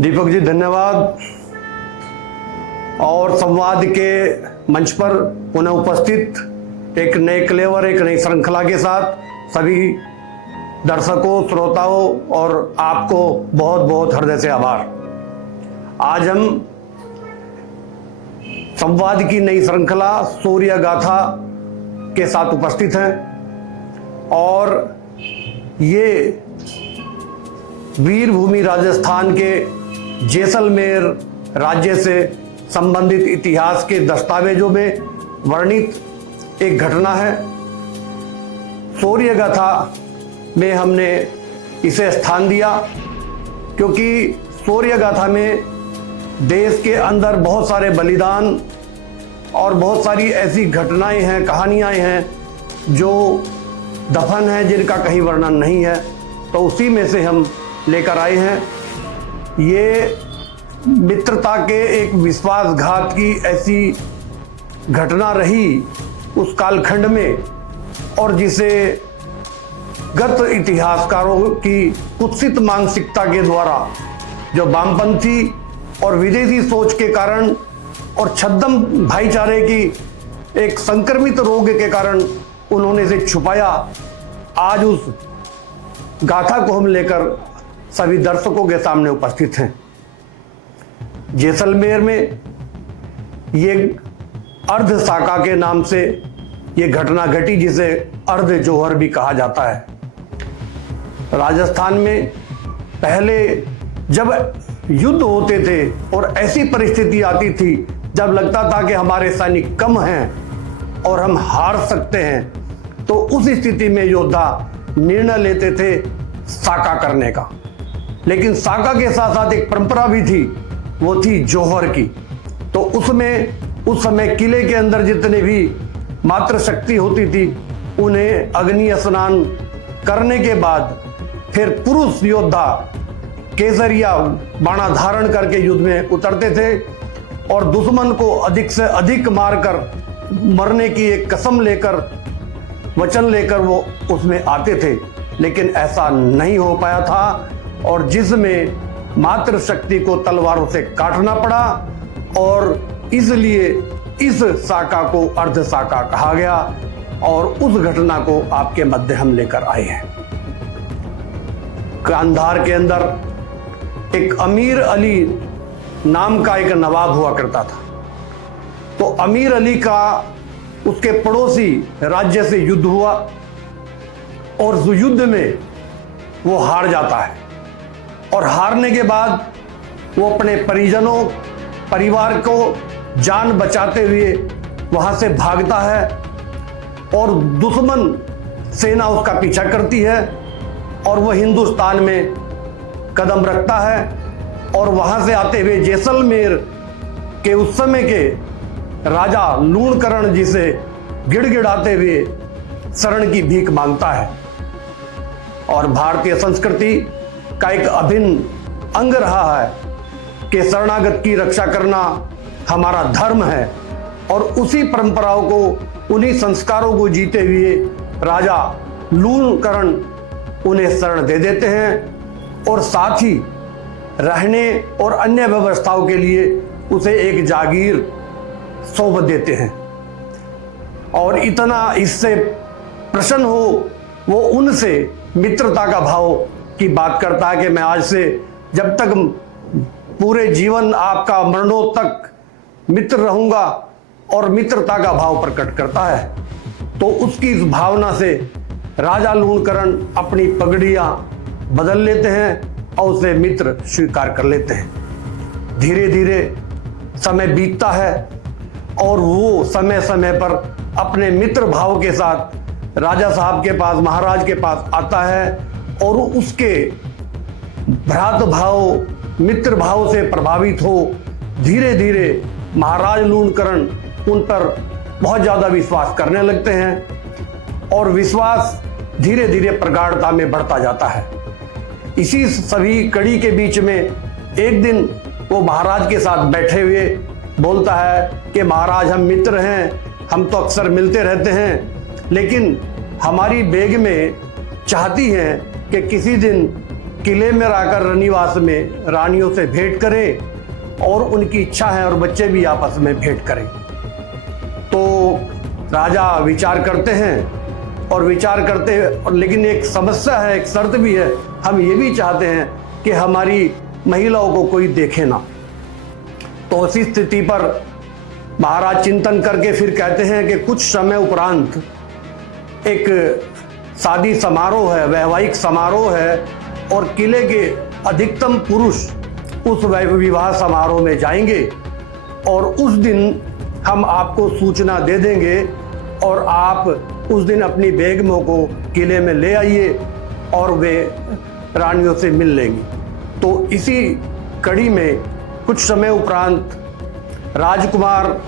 दीपक जी धन्यवाद। और संवाद के मंच पर पुनः उपस्थित एक नए क्लेवर, एक नई श्रृंखला के साथ सभी दर्शकों, श्रोताओं और आपको बहुत बहुत हृदय से आभार। आज हम संवाद की नई श्रृंखला शौर्य गाथा के साथ उपस्थित हैं और ये वीर भूमि राजस्थान के जैसलमेर राज्य से संबंधित इतिहास के दस्तावेजों में वर्णित एक घटना है। शौर्य गाथा में हमने इसे स्थान दिया क्योंकि शौर्य गाथा में देश के अंदर बहुत सारे बलिदान और बहुत सारी ऐसी घटनाएं हैं, कहानियां हैं जो दफन हैं, जिनका कहीं वर्णन नहीं है। तो उसी में से हम लेकर आए हैं। ये मित्रता के एक विश्वासघात की ऐसी घटना रही उस कालखंड में, और जिसे गत इतिहासकारों की कुत्सित मानसिकता के द्वारा, जो वामपंथी और विदेशी सोच के कारण और छद्म भाईचारे की एक संक्रमित रोग के कारण उन्होंने इसे छुपाया। आज उस गाथा को हम लेकर सभी दर्शकों के सामने उपस्थित हैं। जैसलमेर में ये अर्ध साका के नाम से ये घटना घटी, जिसे अर्ध जौहर भी कहा जाता है। राजस्थान में पहले जब युद्ध होते थे और ऐसी परिस्थिति आती थी जब लगता था कि हमारे सैनिक कम हैं और हम हार सकते हैं, तो उस स्थिति में योद्धा निर्णय लेते थे साका करने का। लेकिन साका के साथ साथ एक परंपरा भी थी, वो थी जौहर की। तो उसमें उस समय किले के अंदर जितने भी मात्र शक्ति होती थी, उन्हें अग्नि स्नान करने के बाद फिर पुरुष योद्धा केसरिया बाणा धारण करके युद्ध में उतरते थे और दुश्मन को अधिक से अधिक मारकर मरने की एक कसम लेकर, वचन लेकर वो उसमें आते थे। लेकिन ऐसा नहीं हो पाया था और जिसमें मात्र शक्ति को तलवारों से काटना पड़ा, और इसलिए इस साका को अर्ध साका कहा गया। और उस घटना को आपके मध्य हम लेकर आए हैं। कांधार के अंदर एक अमीर अली नाम का एक नवाब हुआ करता था। तो अमीर अली का उसके पड़ोसी राज्य से युद्ध हुआ और उस युद्ध में वो हार जाता है, और हारने के बाद वो अपने परिजनों, परिवार को जान बचाते हुए वहां से भागता है और दुश्मन सेना उसका पीछा करती है और वह हिंदुस्तान में कदम रखता है। और वहां से आते हुए जैसलमेर के उस समय के राजा लूणकरण जी से गिड़गिड़ाते हुए शरण की भीख मांगता है। और भारतीय संस्कृति का एक अभिन्न अंग रहा है कि शरणागत की रक्षा करना हमारा धर्म है, और उसी परंपराओं को, उन्हीं संस्कारों को जीते हुए राजा लूणकरण उन्हें शरण दे देते हैं और साथ ही रहने और अन्य व्यवस्थाओं के लिए उसे एक जागीर सौंप देते हैं। और इतना इससे प्रसन्न हो वो उनसे मित्रता का भाव की बात करता है कि मैं आज से जब तक पूरे जीवन आपका मरणों तक मित्र रहूंगा, और मित्रता का भाव प्रकट करता है। तो उसकी इस भावना से राजा लूणकरण अपनी पगड़ियां बदल लेते हैं और उसे मित्र स्वीकार कर लेते हैं। धीरे धीरे समय बीतता है और वो समय समय पर अपने मित्र भाव के साथ राजा साहब के पास, महाराज के पास आता है और उसके भ्रात भाव, मित्र भाव से प्रभावित हो धीरे धीरे महाराज लूणकरण उन पर बहुत ज्यादा विश्वास करने लगते हैं और विश्वास धीरे धीरे प्रगाढ़ता में बढ़ता जाता है। इसी सभी कड़ी के बीच में एक दिन वो महाराज के साथ बैठे हुए बोलता है कि महाराज, हम मित्र हैं, हम तो अक्सर मिलते रहते हैं, लेकिन हमारी बेग में चाहती हैं कि किसी दिन किले में रहकर रनिवास में रानियों से भेंट करे और उनकी इच्छा है और बच्चे भी आपस में भेंट करें। तो राजा विचार करते हैं और विचार करते हैं, और लेकिन एक समस्या है, एक शर्त भी है, हम ये भी चाहते हैं कि हमारी महिलाओं को कोई देखे ना। तो इसी स्थिति पर महाराज चिंतन करके फिर कहते हैं कि कुछ समय उपरांत एक शादी समारोह है, वैवाहिक समारोह है, और किले के अधिकतम पुरुष उस विवाह समारोह में जाएंगे और उस दिन हम आपको सूचना दे देंगे और आप उस दिन अपनी बेगमों को किले में ले आइए और वे रानियों से मिल लेंगी। तो इसी कड़ी में कुछ समय उपरांत राजकुमार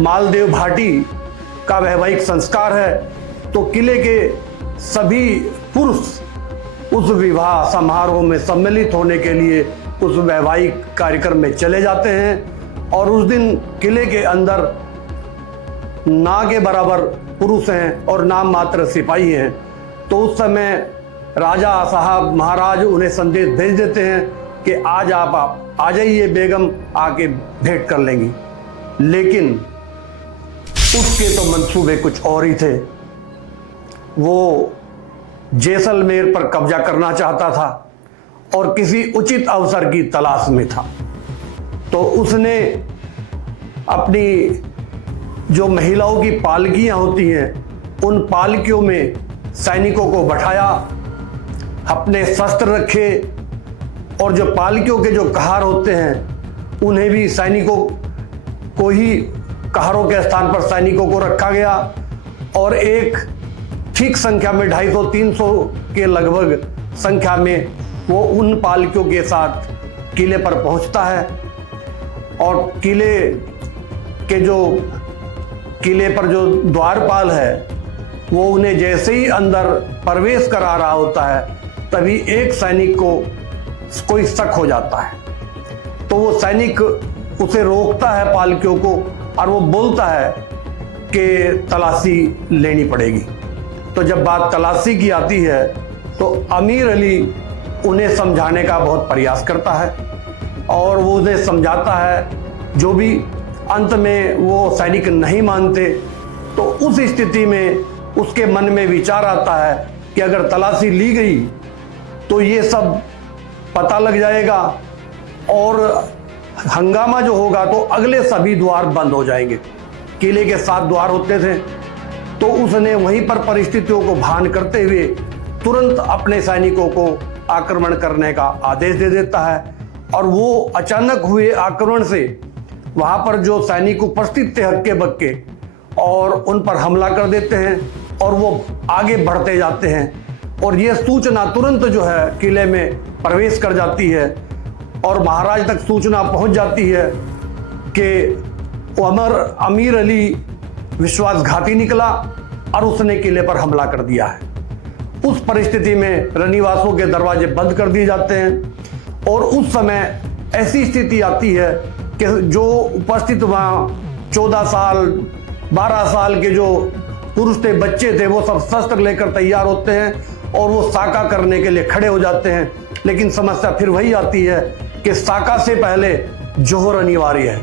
मालदेव भाटी का वैवाहिक संस्कार है। तो किले के सभी पुरुष उस विवाह समारोह में सम्मिलित होने के लिए उस वैवाहिक कार्यक्रम में चले जाते हैं और उस दिन किले के अंदर ना के बराबर पुरुष हैं और नाम मात्र सिपाही हैं। तो उस समय राजा साहब महाराज उन्हें संदेश भेज देते हैं कि आज आप आ जाइए, बेगम आके भेंट कर लेंगी। लेकिन उसके तो मंसूबे कुछ और ही थे। वो जैसलमेर पर कब्जा करना चाहता था और किसी उचित अवसर की तलाश में था। तो उसने अपनी जो महिलाओं की पालकियां होती हैं, उन पालकियों में सैनिकों को बैठाया, अपने शस्त्र रखे, और जो पालकियों के जो कहार होते हैं उन्हें भी सैनिकों को ही कहारों के स्थान पर सैनिकों को रखा गया। और एक ठीक संख्या में 250-300 के लगभग संख्या में वो उन पालकियों के साथ किले पर पहुंचता है और किले पर जो द्वारपाल है वो उन्हें जैसे ही अंदर प्रवेश करा रहा होता है तभी एक सैनिक को कोई शक हो जाता है। तो वो सैनिक उसे रोकता है पालकियों को और वो बोलता है कि तलाशी लेनी पड़ेगी। तो जब बात तलाशी की आती है तो अमीर अली उन्हें समझाने का बहुत प्रयास करता है और वो उन्हें समझाता है, जो भी अंत में वो सैनिक नहीं मानते। तो उस स्थिति में उसके मन में विचार आता है कि अगर तलाशी ली गई तो ये सब पता लग जाएगा और हंगामा जो होगा तो अगले सभी द्वार बंद हो जाएंगे। किले के 7 द्वार होते थे। तो उसने वहीं पर परिस्थितियों को भान करते हुए तुरंत अपने सैनिकों को आक्रमण करने का आदेश दे देता है। और वो अचानक हुए आक्रमण से वहां पर जो सैनिक उपस्थित थे हक्के बक्के, और उन पर हमला कर देते हैं और वो आगे बढ़ते जाते हैं। और ये सूचना तुरंत जो है किले में प्रवेश कर जाती है और महाराज तक सूचना पहुंच जाती है कि अमीर अली विश्वासघाती निकला और उसने किले पर हमला कर दिया है। उस परिस्थिति में रनिवासों के दरवाजे बंद कर दिए जाते हैं और उस समय ऐसी स्थिति आती है कि जो उपस्थित वहाँ 14 साल 12 साल के जो पुरुष थे, बच्चे थे, वो सब शस्त्र लेकर तैयार होते हैं और वो साका करने के लिए खड़े हो जाते हैं। लेकिन समस्या फिर वही आती है कि साका से पहले जोहर अनिवार्य है।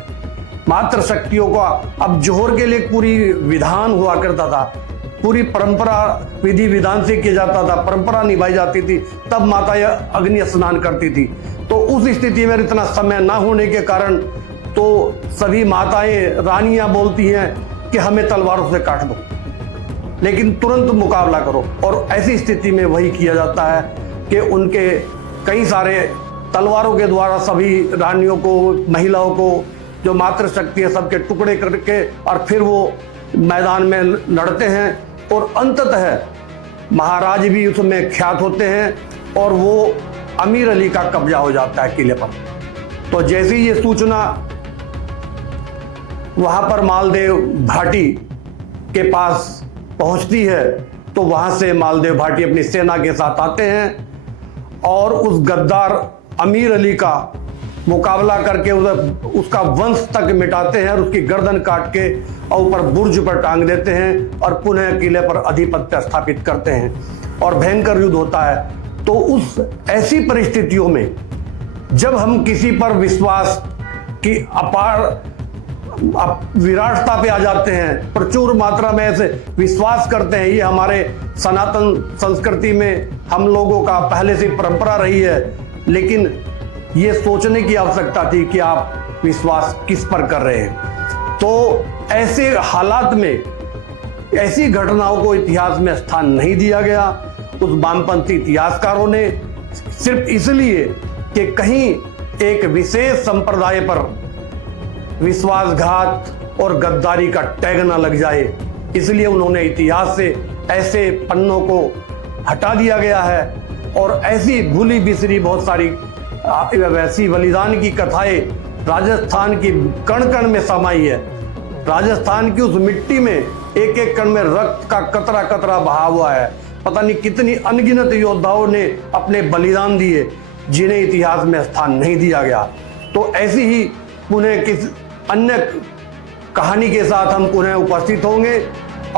मात्र शक्तियों का अब जोहर के लिए पूरी विधान हुआ करता था, पूरी परंपरा विधि विधान से किया जाता था, परंपरा निभाई जाती थी, तब माता अग्नि स्नान करती थी। तो उस स्थिति में इतना समय ना होने के कारण तो सभी माताएं रानियां बोलती हैं कि हमें तलवारों से काट दो, लेकिन तुरंत मुकाबला करो। और ऐसी स्थिति में वही किया जाता है कि उनके कई सारे तलवारों के द्वारा सभी रानियों को, महिलाओं को, जो मात्र शक्ति है, सबके टुकड़े करके और फिर वो मैदान में लड़ते हैं। और अंततः महाराज भी उसमें ख्यात होते हैं और वो अमीर अली का कब्जा हो जाता है किले पर। तो जैसे ही ये सूचना वहां पर मालदेव भाटी के पास पहुंचती है तो वहां से मालदेव भाटी अपनी सेना के साथ आते हैं और उस गद्दार अमीर अली का मुकाबला करके उसका वंश तक मिटाते हैं और उसकी गर्दन काट के और ऊपर बुर्ज पर टांग देते हैं और पुनः किले पर आधिपत्य स्थापित करते हैं और भयंकर युद्ध होता है। तो उस ऐसी परिस्थितियों में जब हम किसी पर विश्वास की अपार विराटता पे आ जाते हैं, प्रचुर मात्रा में ऐसे विश्वास करते हैं, ये हमारे सनातन संस्कृति में हम लोगों का पहले से परंपरा रही है। लेकिन ये सोचने की आवश्यकता थी कि आप विश्वास किस पर कर रहे हैं। तो ऐसे हालात में ऐसी घटनाओं को इतिहास में स्थान नहीं दिया गया उस वामपंथी इतिहासकारों ने, सिर्फ इसलिए कि कहीं एक विशेष संप्रदाय पर विश्वासघात और गद्दारी का टैग न लग जाए, इसलिए उन्होंने इतिहास से ऐसे पन्नों को हटा दिया गया है। और ऐसी भूली बिसरी बहुत सारी वैसी बलिदान की कथाएं राजस्थान की कण कण में समाई है। राजस्थान की उस मिट्टी में एक एक कण में रक्त का कतरा कतरा बहा हुआ है। पता नहीं कितनी अनगिनत योद्धाओं ने अपने बलिदान दिए जिन्हें इतिहास में स्थान नहीं दिया गया। तो ऐसी ही पुनः किस अन्य कहानी के साथ हम पुनः उपस्थित होंगे।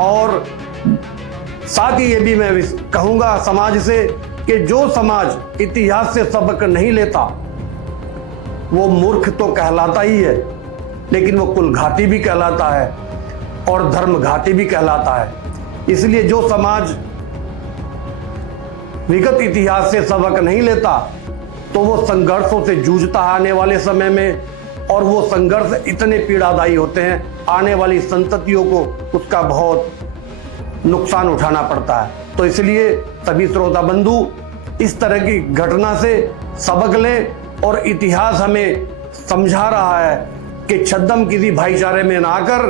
और साथ ही ये भी मैं कहूँगा समाज से कि जो समाज इतिहास से सबक नहीं लेता वो मूर्ख तो कहलाता ही है, लेकिन वो कुलघाती भी कहलाता है और धर्मघाती भी कहलाता है। इसलिए जो समाज विगत इतिहास से सबक नहीं लेता तो वो संघर्षों से जूझता है आने वाले समय में, और वो संघर्ष इतने पीड़ादायी होते हैं आने वाली संततियों को उसका बहुत नुकसान उठाना पड़ता है। तो इसलिए सभी श्रोता बंधु इस तरह की घटना से सबक लें। और इतिहास हमें समझा रहा है कि छद्म किसी भाईचारे में ना आकर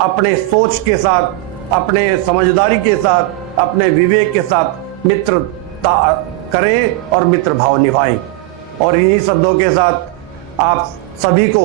अपने सोच के साथ, अपने समझदारी के साथ, अपने विवेक के साथ मित्रता करें और मित्र भाव निभाएं। और इन्हीं शब्दों के साथ आप सभी को